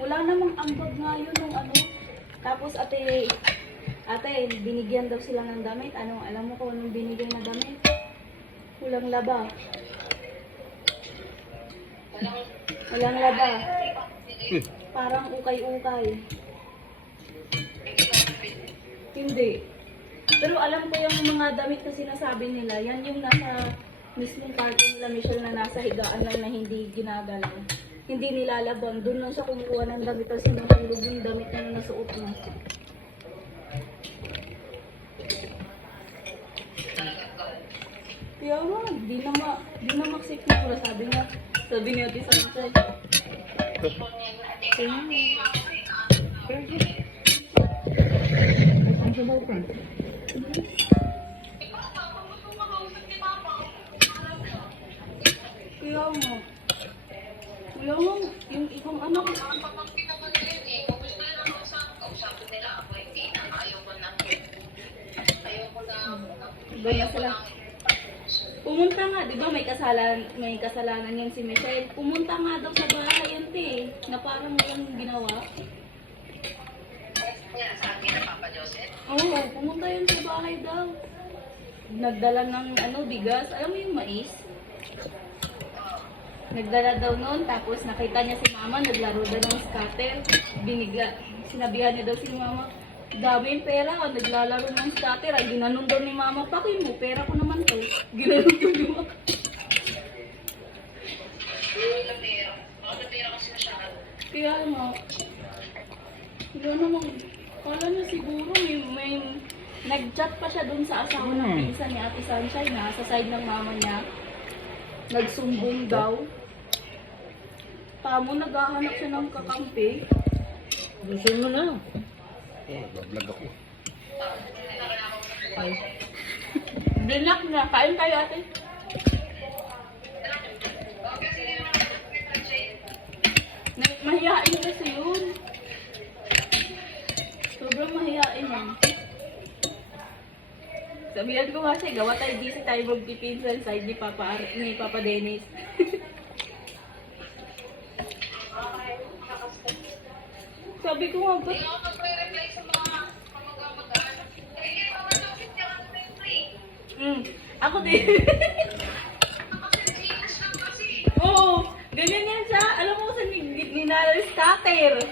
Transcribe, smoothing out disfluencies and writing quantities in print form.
Wala namang ambag nga yun nung ano. Tapos ate, binigyan daw sila ng damit. Ano, alam mo kung anong binigyan na damit? Walang laba. Walang laba. Parang ukay-ukay. Hindi. Pero alam ko yung mga damit na sinasabi nila, yan yung nasa mismong party nila, Michelle, na nasa higaan lang na hindi ginagalaw. Hindi nilalabon. Doon lang siya kumukuha ng damit tapos sinahulog yung damit na nasuot niya. Kaya nga, di na maksikmura. Sabi niya, Ate Sanchez. Kaya nga. Ang sabaw ka. Kaya nga. Wala nga, yung ikong anak. Iba na sila. Pumunta nga, di ba may kasalanan yan si Michelle. Pumunta nga daw sa bahay yun, te, na parang walang ginawa. Oo, pumunta yun sa bahay daw. Nagdala ng bigas, alam mo yung mais? Nagdala daw noon, tapos nakita niya si mama, naglaro daw ng scatter. Sinabihan niya daw si mama, dami yung pera, naglalaro ng scatter. Ay, ginanon daw ni mama, pakin mo, pera ko naman to. Ginanon daw ni mama. Kaya nga, wala namang, kala niya siguro may nag-chat pa siya dun sa asawa ng pinsan ni Ate Sunshine na sa side ng mama niya. Nagsumbong daw. Tamo, naghahanap siya ng kakampi. Gusto mo na. Bablog ako. Ay. Blinak na. Kain kayo, ate. Mahihain kasi yun. Sobrang mahihain yan. Sabihan ko nga siya, gawa tayo busy tayo magpipinsan side ni Papa Dennis. Sabi ko nga, ba't? Ako din. Oo, ganyan yan siya. Alam mo, sa ninala scatter.